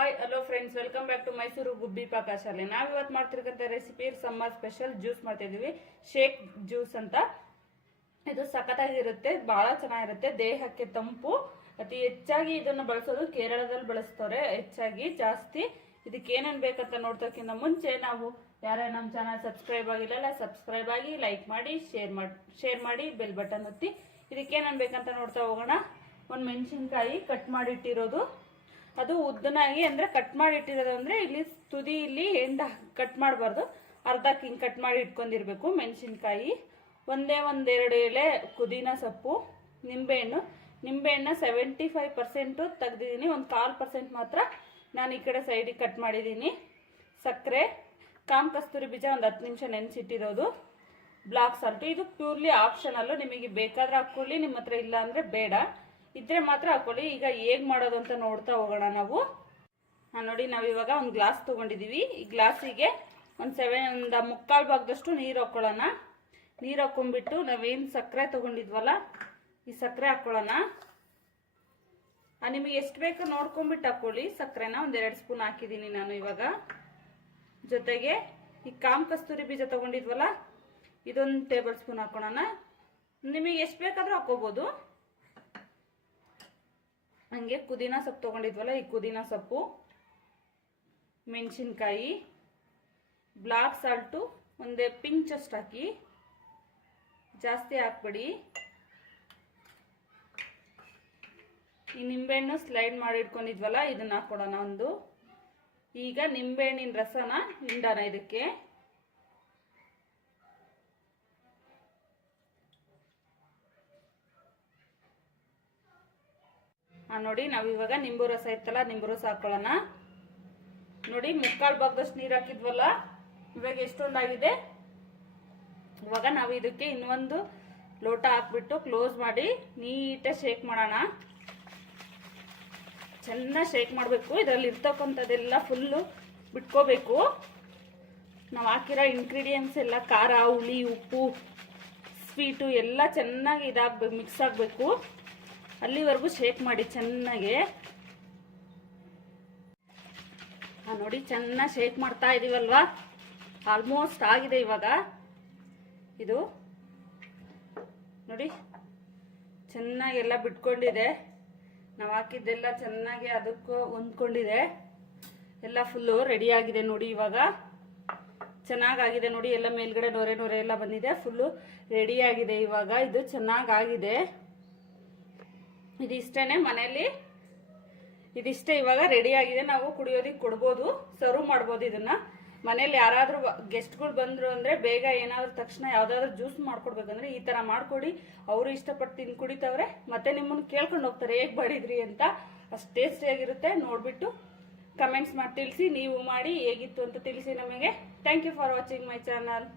Hi hello friends, welcome back to Mysuru Gubbi Pakashale. ನಾವಿವತ್ತು ಮಾಡ್ತಿರ್ತಕ್ಕಂಥ recipe summer special juice ಮಾಡ್ತಿದ್ದೀವಿ. Shake juice ಅಂತ. ಇದು ಸಖತ್ತಾಗಿರುತ್ತೆ, ಬಹಳ ಚೆನ್ನಾಗಿರುತ್ತೆ, ದೇಹಕ್ಕೆ ತಂಪು. ಅತಿ ಹೆಚ್ಚಾಗಿ ಇದನ್ನು ಬಳಸೋದು ಕೇರಳದಲ್ಲಿ ಬಳಸ್ತಾರೆ ಹೆಚ್ಚಾಗಿ ಜಾಸ್ತಿ. ಇದಕ್ಕೆ ಏನೇನು ಬೇಕಂತ ನೋಡ್ತಕ್ಕಿಂತ ಮುಂಚೆ ನಾವು ಯಾರೇ ನಮ್ಮ ಚಾನಲ್ ಸಬ್ಸ್ಕ್ರೈಬ್ ಆಗಿಲ್ಲ ಸಬ್ಸ್ಕ್ರೈಬ್ ಆಗಿ, ಲೈಕ್ ಮಾಡಿ, ಶೇರ್ ಮಾಡಿ, ಬೆಲ್ ಬಟನ್ ಒತ್ತಿ. ಇದಕ್ಕೆ ಏನೇನು ಬೇಕಂತ ನೋಡ್ತಾ ಹೋಗೋಣ. ಒಂದು ಮೆಣಸಿನ್ಕಾಯಿ ಕಟ್ ಮಾಡಿಟ್ಟಿರೋದು, ಅದು ಉದ್ದನಾಗಿ ಅಂದ್ರೆ ಕಟ್ ಮಾಡಿ ಇಟ್ಟಿರೋದು ಅಂದ್ರೆ ಇಲ್ಲಿ ತುದಿ ಇಲ್ಲಿ ಎಂಡ ಕಟ್ ಮಾಡಬಾರ್ದು, ಅರ್ಧಕ್ಕೆ ಹಿಂಗೆ ಕಟ್ ಮಾಡಿ ಇಟ್ಕೊಂಡಿರ್ಬೇಕು. ಮೆಣಸಿನ್ಕಾಯಿ, ಒಂದೆರಡು ಎಲೆ ಪುದೀನ ಸೊಪ್ಪು, ನಿಂಬೆಹಣ್ಣು 75% ತೆಗ್ದಿದ್ದೀನಿ, ಒಂದು 1/4% ಮಾತ್ರ ನಾನು ಈ ಕಡೆ ಸೈಡಿಗೆ ಕಟ್ ಮಾಡಿದ್ದೀನಿ. ಸಕ್ಕರೆ, ಕಾಮ್ ಕಸ್ತೂರಿ ಬೀಜ ಒಂದು 10 ನಿಮಿಷ ನೆನೆಸಿಟ್ಟಿರೋದು, ಬ್ಲಾಕ್ ಸಾಲ್ಟ್. ಇದು ಪ್ಯೂರ್ಲಿ ಆಪ್ಷನಲ್ಲು, ನಿಮಗೆ ಬೇಕಾದ್ರೆ ಹಾಕೊಳ್ಳಿ, ನಿಮ್ಮ ಹತ್ರ ಇಲ್ಲ ಅಂದ್ರೆ ಬೇಡ, ಇದ್ರೆ ಮಾತ್ರ ಹಾಕೊಳ್ಳಿ. ಈಗ ಹೇಗೆ ಮಾಡೋದು ಅಂತ ನೋಡ್ತಾ ಹೋಗೋಣ ನಾವು. ನೋಡಿ, ನಾವಿವಾಗ ಒಂದು ಗ್ಲಾಸ್ ತೊಗೊಂಡಿದ್ದೀವಿ. ಈ ಗ್ಲಾಸಿಗೆ ಒಂದು 1/4 ಭಾಗದಷ್ಟು ನೀರು ಹಾಕೊಳ್ಳೋಣ. ನೀರು ಹಾಕೊಂಡ್ಬಿಟ್ಟು ನಾವೇನು ಸಕ್ಕರೆ ತೊಗೊಂಡಿದ್ವಲ್ಲ, ಈ ಸಕ್ಕರೆ ಹಾಕೊಳ್ಳೋಣ. ನಿಮಗೆ ಎಷ್ಟು ಬೇಕೋ ನೋಡ್ಕೊಂಡ್ಬಿಟ್ಟು ಹಾಕೊಳ್ಳಿ ಸಕ್ಕರೆನ. 1-2 ಸ್ಪೂನ್ ಹಾಕಿದ್ದೀನಿ ನಾನು ಇವಾಗ. ಜೊತೆಗೆ ಈ ಕಾಮ್ ಕಸ್ತೂರಿ ಬೀಜ ತೊಗೊಂಡಿದ್ವಲ್ಲ, ಇದೊಂದು ಟೇಬಲ್ ಸ್ಪೂನ್ ಹಾಕೊಳ್ಳೋಣ. ನಿಮಗೆ ಎಷ್ಟು ಬೇಕಾದ್ರೂ ಹಾಕೋಬೋದು. ಹಂಗೆ ಪುದೀನ ಸೊಪ್ಪು ತೊಗೊಂಡಿದ್ವಲ್ಲ, ಈ ಪುದೀನ ಸೊಪ್ಪು, ಮೆಣಸಿನ್ಕಾಯಿ, ಬ್ಲಾಕ್ ಸಾಲ್ಟು ಒಂದೇ ಪಿಂಚ್ ಅಷ್ಟು ಹಾಕಿ, ಜಾಸ್ತಿ ಹಾಕ್ಬೇಡಿ. ಈ ನಿಂಬೆಹಣ್ಣು ಸ್ಲೈಡ್ ಮಾಡಿ ಇಟ್ಕೊಂಡಿದ್ವಲ್ಲ, ಇದನ್ನ ಹಾಕೊಡೋಣ ಒಂದು. ಈಗ ನಿಂಬೆಹಣ್ಣಿನ ರಸನ ಹಿಂಡೋಣ ಇದಕ್ಕೆ. ನೋಡಿ, ನಾವಿವಾಗ ನಿಂಬು ರಸ ಇತ್ತಲ್ಲ, ನಿಂಬು ರಸ ಹಾಕೊಳ್ಳೋಣ. ನೋಡಿ, 1/4 ಭಾಗದಷ್ಟು ನೀರು ಹಾಕಿದ್ವಲ್ಲ, ಇವಾಗ ಎಷ್ಟೊಂದಾಗಿದೆ. ಇವಾಗ ನಾವು ಇದಕ್ಕೆ ಇನ್ನೊಂದು ಲೋಟ ಹಾಕ್ಬಿಟ್ಟು ಕ್ಲೋಸ್ ಮಾಡಿ ನೀಟಾಗಿ ಶೇಕ್ ಮಾಡೋಣ. ಚೆನ್ನಾಗಿ ಶೇಕ್ ಮಾಡಬೇಕು. ಇದರಲ್ಲಿ ಇರ್ತಕ್ಕಂಥದ್ದೆಲ್ಲ ಫುಲ್ಲು ಬಿಟ್ಕೋಬೇಕು. ನಾವು ಹಾಕಿರೋ ಇಂಗ್ರೀಡಿಯೆಂಟ್ಸ್ ಎಲ್ಲ ಖಾರ, ಹುಳಿ, ಉಪ್ಪು, ಸ್ವೀಟು ಎಲ್ಲ ಚೆನ್ನಾಗಿ ಇದಾಗಬೇಕು, ಮಿಕ್ಸ್ ಆಗಬೇಕು. ಅಲ್ಲಿವರೆಗೂ ಶೇಕ್ ಮಾಡಿ ಚೆನ್ನಾಗಿ. ನೋಡಿ, ಚೆನ್ನಾಗಿ ಶೇಕ್ ಮಾಡ್ತಾ ಇದೀವಲ್ವಾ, ಆಲ್ಮೋಸ್ಟ್ ಆಗಿದೆ ಇವಾಗ. ಇದು ನೋಡಿ, ಚೆನ್ನಾಗಿ ಎಲ್ಲ ಬಿಟ್ಕೊಂಡಿದೆ. ನಾವು ಹಾಕಿದ್ದೆಲ್ಲ ಚೆನ್ನಾಗಿ ಅದಕ್ಕೂ ಹೊಂದ್ಕೊಂಡಿದೆ. ಎಲ್ಲ ಫುಲ್ಲು ರೆಡಿ ಆಗಿದೆ ನೋಡಿ. ಇವಾಗ ಚೆನ್ನಾಗಾಗಿದೆ ನೋಡಿ, ಎಲ್ಲ ಮೇಲ್ಗಡೆ ನೊರೆ ಎಲ್ಲ ಬಂದಿದೆ, ಫುಲ್ಲು ರೆಡಿ ಆಗಿದೆ ಇವಾಗ. ಇದು ಚೆನ್ನಾಗಾಗಿದೆ. ಇದಿಷ್ಟೇನೆ ಮನೆಯಲ್ಲಿ, ಇದಿಷ್ಟೇ ಇವಾಗ ರೆಡಿ ಆಗಿದೆ. ನಾವು ಕುಡಿಯೋದಿಕ್ಕೆ ಕೊಡ್ಬೋದು, ಸರ್ವ್ ಮಾಡ್ಬೋದು. ಇದನ್ನ ಮನೇಲಿ ಯಾರಾದ್ರೂ ಗೆಸ್ಟ್ಗಳು ಬಂದ್ರು ಅಂದ್ರೆ ಬೇಗ ಏನಾದ್ರೂ ತಕ್ಷಣ ಯಾವ್ದಾದ್ರು ಜ್ಯೂಸ್ ಮಾಡ್ಕೊಡ್ಬೇಕಂದ್ರೆ ಈ ತರ ಮಾಡ್ಕೊಡಿ. ಅವರು ಇಷ್ಟಪಟ್ಟು ತಿಂದು ಕುಡಿತವ್ರೆ, ಮತ್ತೆ ನಿಮ್ಮನ್ನು ಕೇಳ್ಕೊಂಡು ಹೋಗ್ತಾರೆ ಹೇಗ್ ಮಾಡಿದ್ರಿ ಅಂತ. ಅಷ್ಟು ಟೇಸ್ಟಿಯಾಗಿರುತ್ತೆ. ನೋಡ್ಬಿಟ್ಟು ಕಮೆಂಟ್ಸ್ ಮಾಡಿ ತಿಳಿಸಿ, ನೀವು ಮಾಡಿ ಹೇಗಿತ್ತು ಅಂತ ತಿಳಿಸಿ ನಮಗೆ. Thank you for watching my channel.